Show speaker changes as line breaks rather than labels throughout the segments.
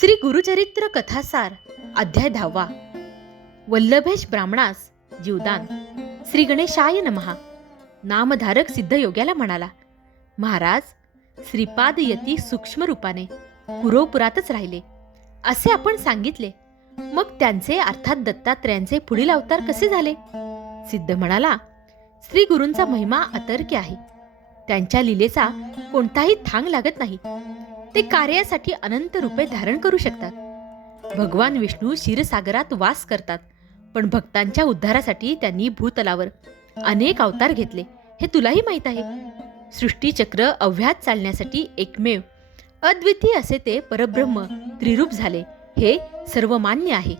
श्री गुरुचरित्र कथासार अध्याय दहावा. वल्लभेश ब्राह्मणास जीवदान. श्री गणेशाय नमहा नामधारक सिद्ध योग्याला म्हणाला महाराज श्रीपाद यती सूक्ष्म रूपाने कुरोपुरातच राहिले. असे आपण सांगितले. मग त्यांचे अर्थात दत्तात्रयांचे पुढील अवतार कसे झाले? सिद्ध म्हणाला श्री गुरूंचा महिमा अतर्क्य आहे. त्यांच्या लीलेचा कोणताही थांग लागत नाही. ते कार्यासाठी अनंत रूपे धारण करू शकतात. भगवान विष्णू क्षीरसागरात वास करतात पण भक्तांच्या उद्धारासाठी त्यांनी भूतलावर अनेक अवतार घेतले. हे तुलाही माहीत आहे. सृष्टीचक्र अव्यात चालण्यासाठी एकमेव अद्वितीय असे ते परब्रह्म त्रिरूप झाले. हे सर्वमान्य आहे.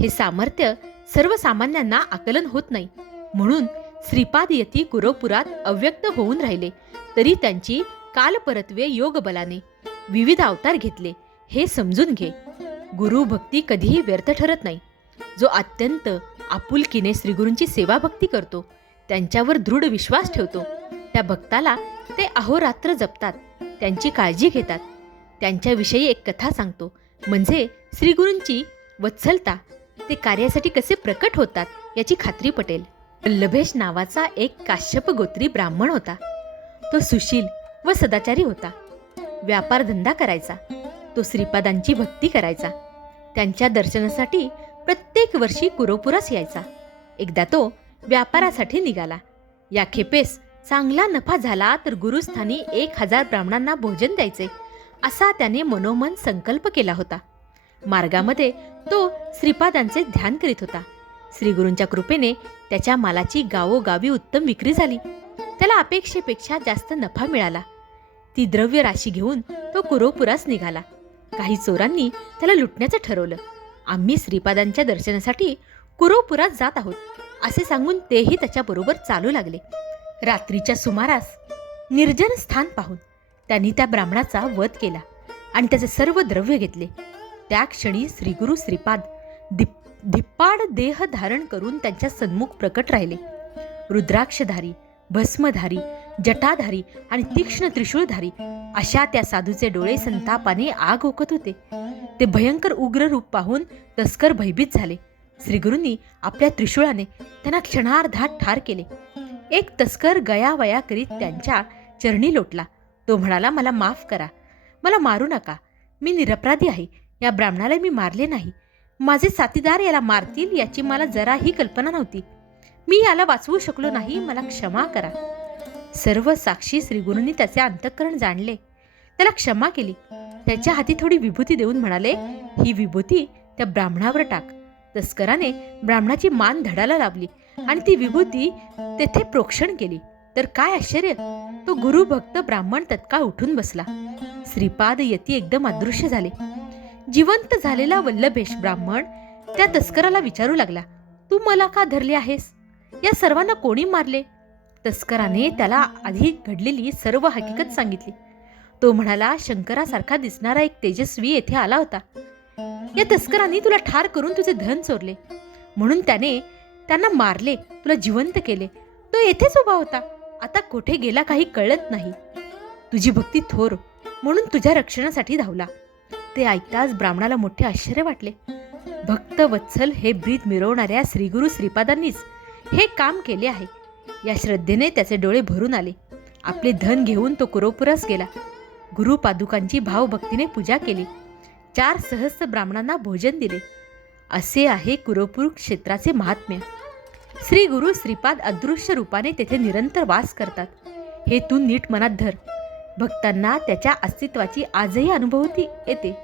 हे सामर्थ्य सर्वसामान्यांना आकलन होत नाही. म्हणून श्रीपाद यती कुरोपुरात अव्यक्त होऊन राहिले तरी त्यांची कालपरत्वे योग बलाने विविध अवतार घेतले. हे समजून घे. गुरु भक्ती कधीही व्यर्थ ठरत नाही. जो अत्यंत आपुलकीने श्रीगुरूंची सेवा भक्ती करतो त्यांच्यावर दृढ विश्वास ठेवतो. त्या भक्ताला ते अहोरात्र जपतात. त्यांची काळजी घेतात. त्यांच्याविषयी एक कथा सांगतो. म्हणजे श्रीगुरूंची वत्सलता ते कार्यासाठी कसे प्रकट होतात याची खात्री पटेल. वल्लभेश नावाचा एक काश्यप गोत्री ब्राह्मण होता. तो सुशील व सदाचारी होता. व्यापारधंदा करायचा. तो श्रीपादांची भक्ती करायचा. त्यांच्या दर्शनासाठी प्रत्येक वर्षी कुरोपुरास यायचा. एकदा तो व्यापारासाठी निघाला. या खेपेस चांगला नफा झाला तर गुरुस्थानी एक हजार ब्राह्मणांना भोजन द्यायचे असा त्याने मनोमन संकल्प केला होता. मार्गामध्ये तो श्रीपादांचे ध्यान करीत होता. श्रीगुरूंच्या कृपेने त्याच्या मालाची गावोगावी उत्तम विक्री झाली. त्याला अपेक्षेपेक्षा जास्त नफा मिळाला. ती द्रव्य राशी घेऊन तो कुरोपुरास निघाला. काही चोरांनी त्याला लुटण्याचं ठरवलं. आम्ही श्रीपादांच्या दर्शनासाठी कुरोपुरात जात आहोत असे सांगून तेही त्याच्याबरोबर चालू लागले. रात्रीच्या सुमारास निर्जन स्थान पाहून त्यांनी त्या ब्राह्मणाचा वध केला आणि त्याचे सर्व द्रव्य घेतले. त्या क्षणी श्रीगुरु श्रीपाद दिप धिप्पाड देह धारण करून त्यांच्या सन्मुख प्रकट राहिले. रुद्राक्षधारी भस्मधारी जटाधारी आणि तीक्ष्ण त्रिशूळधारी अशा त्या साधूचे डोळे संतापाने आग ओकत होते. ते भयंकर उग्र रूप पाहून तस्कर भयभीत झाले. श्रीगुरूंनी आपल्या त्रिशूळाने त्यांना क्षणार्धात ठार केले. एक तस्कर गयावया करीत त्यांच्या चरणी लोटला. तो म्हणाला मला माफ करा. मला मारू नका. मी निरपराधी आहे. या ब्राह्मणाला मी मारले नाही. माझे साथीदार याला मारतील याची मला जराही कल्पना नव्हती. मी याला वाचवू शकलो नाही मला क्षमा करा. सर्व साक्षी श्रीगुरूंनी त्याचे अंतःकरण जाणले. त्याला क्षमा केली. त्याच्या हाती थोडी विभूती देऊन म्हणाले ही विभूती त्या ब्राह्मणावर टाक. तस्कराने ब्राह्मणाची मान धडाला लावली आणि ती विभूती तेथे प्रोक्षण केली. तर काय आश्चर्य! तो गुरुभक्त ब्राह्मण तत्काळ उठून बसला. श्रीपाद यती एकदम अदृश्य झाले. जिवंत झालेला वल्लभेश ब्राह्मण त्या तस्कराला विचारू लागला तू मला का धरले आहेस? या सर्वांना कोणी मारले? तस्कराने त्याला आधी घडलेली सर्व हकीकत सांगितली. तो म्हणाला शंकरासारखा दिसणारा एक तेजस्वी येथे आला होता. या तस्करांनी तुला ठार करून तुझे धन चोरले. म्हणून त्याने त्यांना मारले तुला जिवंत केले. तो येथेच उभा होता. आता कुठे गेला काही कळत नाही. तुझी भक्ती थोर म्हणून तुझ्या रक्षणासाठी धावला. ते ऐकताच ब्राह्मणाला मोठे आश्चर्य वाटले. भक्त वत्सल हे ब्रीद मिरवणाऱ्या श्रीगुरु श्रीपादांनीच हे काम केले आहे. या श्रद्धेने त्याचे डोळे भरून आले. आपले धन घेऊन तो कुरोपुरस गेला. गुरु पादुकांची भावभक्तीने पूजा केली. चार सहस्त्र ब्राह्मणांना भोजन दिले. असे आहे कुरोपूर क्षेत्राचे महात्म्य. श्री गुरु श्रीपाद अदृश्य रूपाने तेथे निरंतर वास करतात. हे तू नीट मनात धर. भक्तांना त्याच्या अस्तित्वाची आजही अनुभवती येते.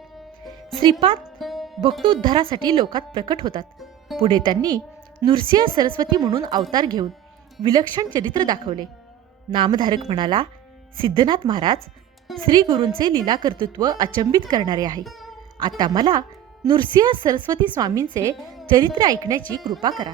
श्रीपाद भक्तोद्धारासाठी लोकात प्रकट होतात. पुढे त्यांनी नृसिंह सरस्वती म्हणून अवतार घेऊन विलक्षण चरित्र दाखवले. नामधारक म्हणाला सिद्धनाथ महाराज श्री गुरूंचे लीला कर्तृत्व अचंबित करणारे आहे. आता मला नृसिंह सरस्वती स्वामींचे चरित्र ऐकण्याची कृपा करा.